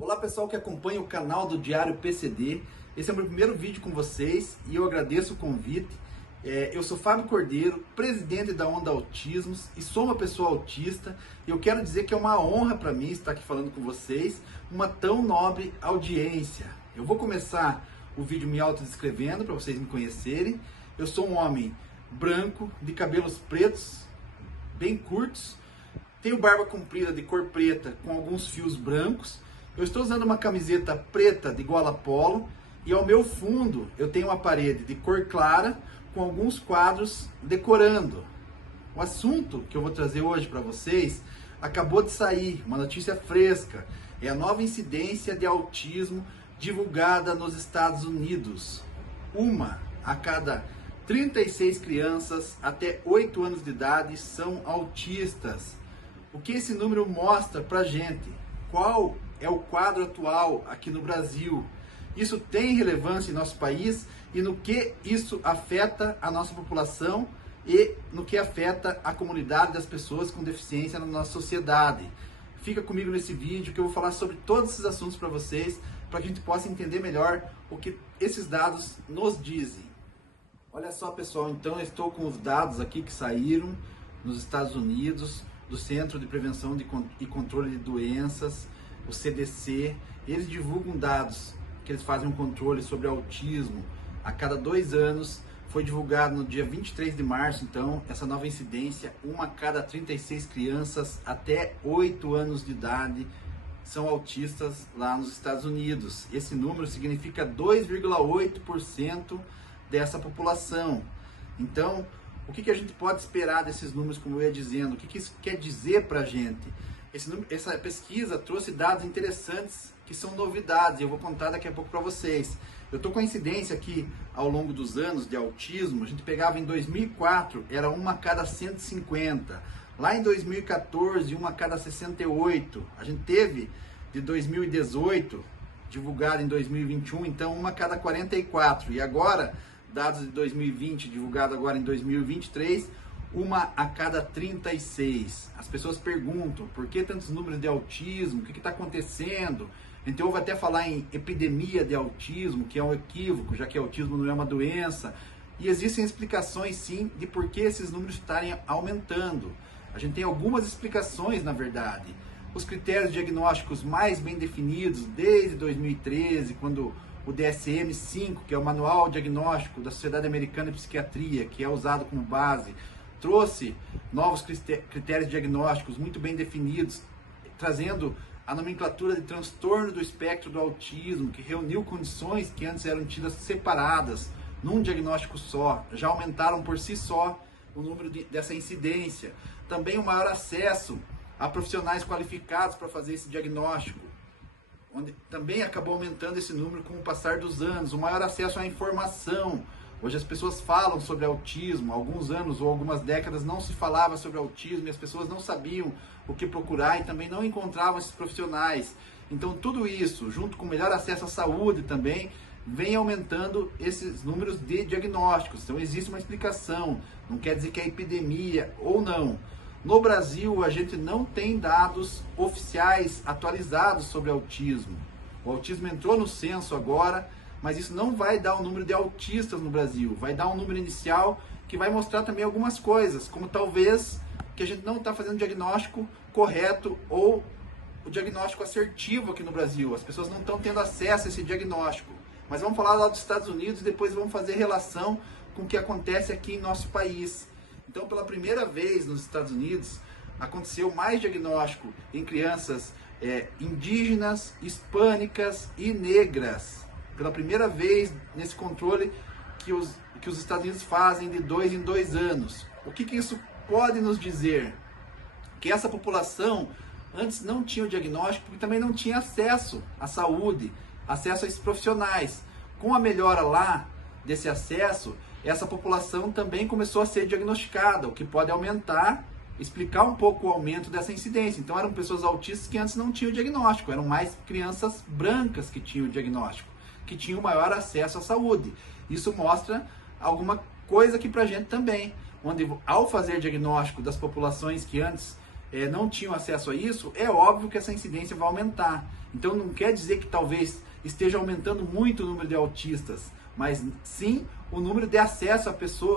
Olá pessoal que acompanha o canal do Diário PCD. Esse é o meu primeiro vídeo com vocês e eu agradeço o convite. Eu sou Fábio Cordeiro, presidente da Onda Autismos e sou uma pessoa autista. E eu quero dizer que é uma honra para mim estar aqui falando com vocês, uma tão nobre audiência. Eu vou começar o vídeo me autodescrevendo para vocês me conhecerem. Eu sou um homem branco, de cabelos pretos, bem curtos, tenho barba comprida de cor preta com alguns fios brancos. Eu estou usando uma camiseta preta de gola polo e ao meu fundo eu tenho uma parede de cor clara com alguns quadros decorando. O assunto que eu vou trazer hoje para vocês acabou de sair, uma notícia fresca. É a nova incidência de autismo divulgada nos Estados Unidos. Uma a cada 36 crianças até 8 anos de idade são autistas. O que esse número mostra pra gente? Qual é o quadro atual aqui no Brasil? Isso tem relevância em nosso país e no que isso afeta a nossa população e no que afeta a comunidade das pessoas com deficiência na nossa sociedade. Fica comigo nesse vídeo que eu vou falar sobre todos esses assuntos para vocês, para que a gente possa entender melhor o que esses dados nos dizem. Olha só pessoal, então eu estou com os dados aqui que saíram nos Estados Unidos, do Centro de Prevenção e Controle de Doenças, o CDC. Eles divulgam dados que eles fazem um controle sobre autismo a cada 2 anos. Foi divulgado no dia 23 de março, então, essa nova incidência, 1 a cada 36 crianças até 8 anos de idade são autistas lá nos Estados Unidos. Esse número significa 2,8% dessa população. Então, o que a gente pode esperar desses números, como eu ia dizendo? O que isso quer dizer para a gente? Essa pesquisa trouxe dados interessantes que são novidades e eu vou contar daqui a pouco para vocês. Eu estou com a incidência aqui ao longo dos anos de autismo. A gente pegava em 2004, era 1 a cada 150. Lá em 2014, 1 a cada 68. A gente teve de 2018, divulgado em 2021, então 1 a cada 44. E agora, dados de 2020, divulgado agora em 2023, 1 a cada 36. As pessoas perguntam, por que tantos números de autismo? O que está acontecendo? Então eu vou até falar em epidemia de autismo, que é um equívoco, já que autismo não é uma doença. E existem explicações sim de por que esses números estarem aumentando. A gente tem algumas explicações, na verdade. Os critérios diagnósticos mais bem definidos desde 2013, quando o DSM-5, que é o Manual Diagnóstico da Sociedade Americana de Psiquiatria, que é usado como base, trouxe novos critérios diagnósticos muito bem definidos, trazendo a nomenclatura de transtorno do espectro do autismo, que reuniu condições que antes eram tidas separadas num diagnóstico só. Já aumentaram por si só o número dessa incidência. Também o maior acesso a profissionais qualificados para fazer esse diagnóstico, onde também acabou aumentando esse número com o passar dos anos. O maior acesso à informação. Hoje as pessoas falam sobre autismo. Há alguns anos ou algumas décadas não se falava sobre autismo e as pessoas não sabiam o que procurar e também não encontravam esses profissionais. Então tudo isso, junto com o melhor acesso à saúde também, vem aumentando esses números de diagnósticos. Então existe uma explicação. Não quer dizer que é epidemia ou não. No Brasil, a gente não tem dados oficiais atualizados sobre autismo. O autismo entrou no censo agora, mas isso não vai dar o número de autistas no Brasil. Vai dar um número inicial que vai mostrar também algumas coisas, como talvez que a gente não está fazendo o diagnóstico correto ou o diagnóstico assertivo aqui no Brasil. As pessoas não estão tendo acesso a esse diagnóstico. Mas vamos falar lá dos Estados Unidos e depois vamos fazer relação com o que acontece aqui em nosso país. Então, pela primeira vez nos Estados Unidos, aconteceu mais diagnóstico em crianças indígenas, hispânicas e negras. Pela primeira vez nesse controle que os Estados Unidos fazem de 2 em 2 anos. O que isso pode nos dizer? Que essa população antes não tinha o diagnóstico porque também não tinha acesso à saúde, acesso a esses profissionais. Com a melhora lá desse acesso, essa população também começou a ser diagnosticada, o que pode aumentar, explicar um pouco o aumento dessa incidência. Então eram pessoas autistas que antes não tinham diagnóstico, eram mais crianças brancas que tinham o diagnóstico, que tinham maior acesso à saúde. Isso mostra alguma coisa aqui pra gente também, onde ao fazer diagnóstico das populações que antes não tinham acesso a isso, é óbvio que essa incidência vai aumentar. Então não quer dizer que talvez esteja aumentando muito o número de autistas, mas sim o número de acesso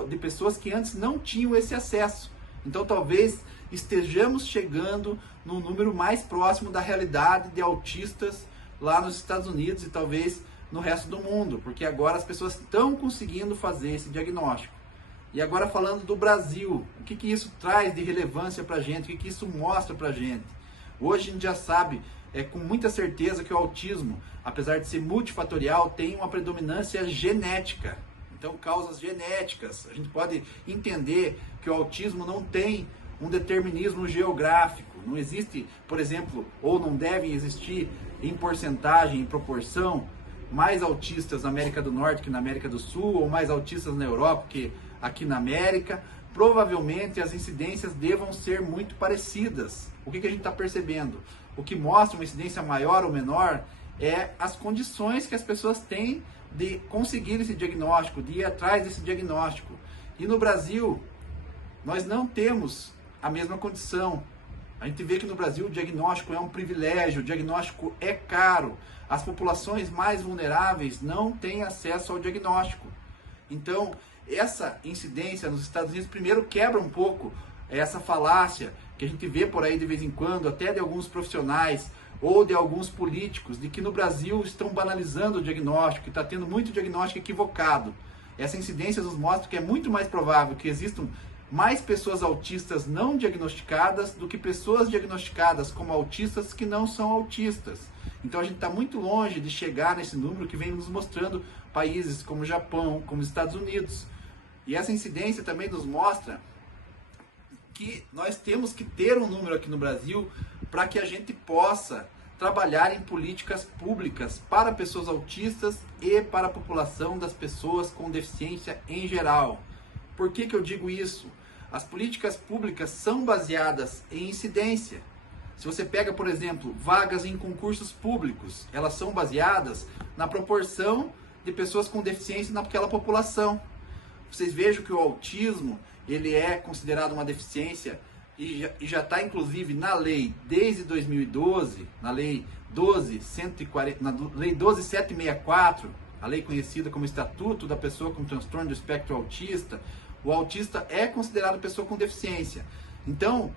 de pessoas que antes não tinham esse acesso. Então talvez estejamos chegando num número mais próximo da realidade de autistas lá nos Estados Unidos e talvez no resto do mundo, porque agora as pessoas estão conseguindo fazer esse diagnóstico. E agora falando do Brasil, o que isso traz de relevância para a gente, o que isso mostra para a gente? Hoje a gente já sabe com muita certeza que o autismo, apesar de ser multifatorial, tem uma predominância genética. Então, causas genéticas. A gente pode entender que o autismo não tem um determinismo geográfico. Não existe, por exemplo, ou não devem existir em porcentagem, em proporção, mais autistas na América do Norte que na América do Sul, ou mais autistas na Europa que aqui na América. Provavelmente as incidências devam ser muito parecidas. O que a gente está percebendo? O que mostra uma incidência maior ou menor é as condições que as pessoas têm de conseguir esse diagnóstico, de ir atrás desse diagnóstico. E no Brasil, nós não temos a mesma condição. A gente vê que no Brasil o diagnóstico é um privilégio, o diagnóstico é caro. As populações mais vulneráveis não têm acesso ao diagnóstico. Então, essa incidência nos Estados Unidos, primeiro, quebra um pouco essa falácia que a gente vê por aí de vez em quando, até de alguns profissionais ou de alguns políticos, de que no Brasil estão banalizando o diagnóstico, que está tendo muito diagnóstico equivocado. Essa incidência nos mostra que é muito mais provável que existam mais pessoas autistas não diagnosticadas do que pessoas diagnosticadas como autistas que não são autistas. Então a gente está muito longe de chegar nesse número que vem nos mostrando países como o Japão, como os Estados Unidos. E essa incidência também nos mostra que nós temos que ter um número aqui no Brasil para que a gente possa trabalhar em políticas públicas para pessoas autistas e para a população das pessoas com deficiência em geral. Por que eu digo isso? As políticas públicas são baseadas em incidência. Se você pega, por exemplo, vagas em concursos públicos, elas são baseadas na proporção de pessoas com deficiência naquela população. Vocês vejam que o autismo, ele é considerado uma deficiência e já está inclusive na lei desde 2012, na lei 12764, a lei conhecida como Estatuto da Pessoa com Transtorno do Espectro Autista. O autista é considerado pessoa com deficiência. Então,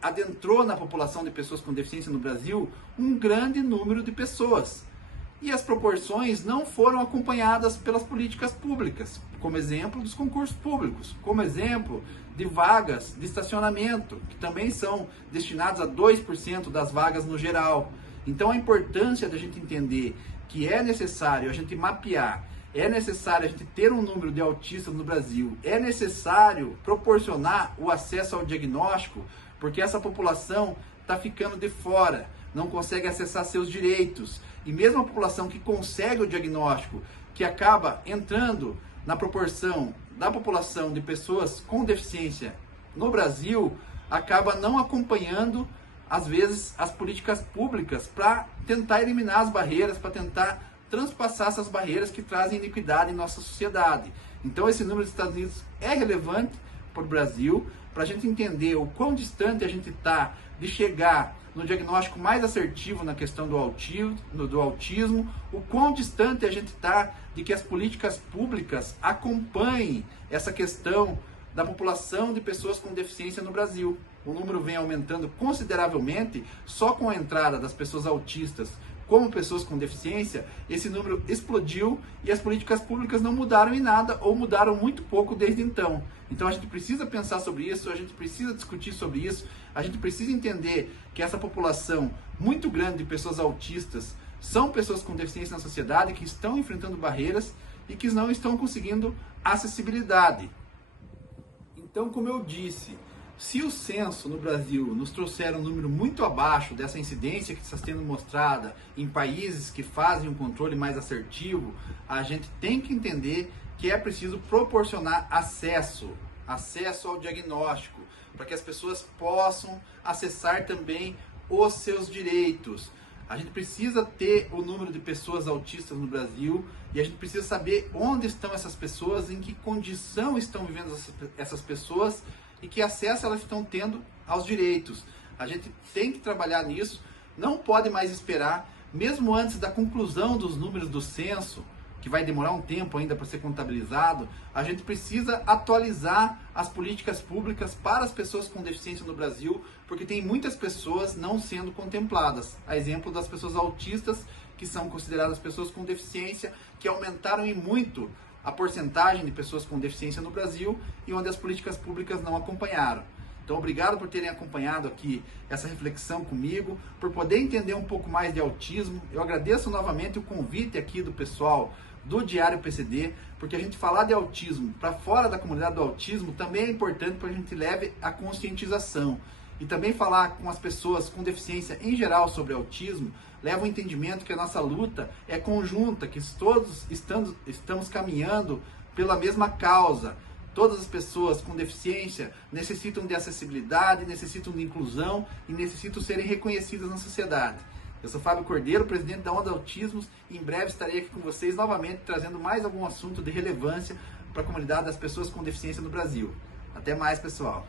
adentrou na população de pessoas com deficiência no Brasil um grande número de pessoas. E as proporções não foram acompanhadas pelas políticas públicas, como exemplo dos concursos públicos, como exemplo de vagas de estacionamento, que também são destinadas a 2% das vagas no geral. Então a importância da gente entender que é necessário a gente mapear, é necessário a gente ter um número de autistas no Brasil, é necessário proporcionar o acesso ao diagnóstico, porque essa população está ficando de fora, não consegue acessar seus direitos. E mesmo a população que consegue o diagnóstico, que acaba entrando na proporção da população de pessoas com deficiência no Brasil, acaba não acompanhando, às vezes, as políticas públicas para tentar eliminar as barreiras, para tentar transpassar essas barreiras que trazem iniquidade em nossa sociedade. Então esse número dos Estados Unidos é relevante para o Brasil, para a gente entender o quão distante a gente está de chegar no diagnóstico mais assertivo na questão do autismo, o quão distante a gente está de que as políticas públicas acompanhem essa questão da população de pessoas com deficiência no Brasil. O número vem aumentando consideravelmente, só com a entrada das pessoas autistas como pessoas com deficiência, esse número explodiu e as políticas públicas não mudaram em nada ou mudaram muito pouco desde então. Então a gente precisa pensar sobre isso, a gente precisa discutir sobre isso, a gente precisa entender que essa população muito grande de pessoas autistas são pessoas com deficiência na sociedade que estão enfrentando barreiras e que não estão conseguindo acessibilidade. Então, como eu disse, se o censo no Brasil nos trouxer um número muito abaixo dessa incidência que está sendo mostrada em países que fazem um controle mais assertivo, a gente tem que entender que é preciso proporcionar acesso ao diagnóstico, para que as pessoas possam acessar também os seus direitos. A gente precisa ter o número de pessoas autistas no Brasil e a gente precisa saber onde estão essas pessoas, em que condição estão vivendo essas pessoas e que acesso elas estão tendo aos direitos. A gente tem que trabalhar nisso, não pode mais esperar, mesmo antes da conclusão dos números do censo, que vai demorar um tempo ainda para ser contabilizado, a gente precisa atualizar as políticas públicas para as pessoas com deficiência no Brasil, porque tem muitas pessoas não sendo contempladas. A exemplo das pessoas autistas, que são consideradas pessoas com deficiência, que aumentaram em muito a porcentagem de pessoas com deficiência no Brasil e onde as políticas públicas não acompanharam. Então, obrigado por terem acompanhado aqui essa reflexão comigo, por poder entender um pouco mais de autismo. Eu agradeço novamente o convite aqui do pessoal do Diário PCD, porque a gente falar de autismo para fora da comunidade do autismo também é importante para que a gente leve a conscientização. E também falar com as pessoas com deficiência em geral sobre autismo leva o entendimento que a nossa luta é conjunta, que todos estamos caminhando pela mesma causa. Todas as pessoas com deficiência necessitam de acessibilidade, necessitam de inclusão e necessitam serem reconhecidas na sociedade. Eu sou Fábio Cordeiro, presidente da Onda Autismos, e em breve estarei aqui com vocês novamente trazendo mais algum assunto de relevância para a comunidade das pessoas com deficiência no Brasil. Até mais, pessoal!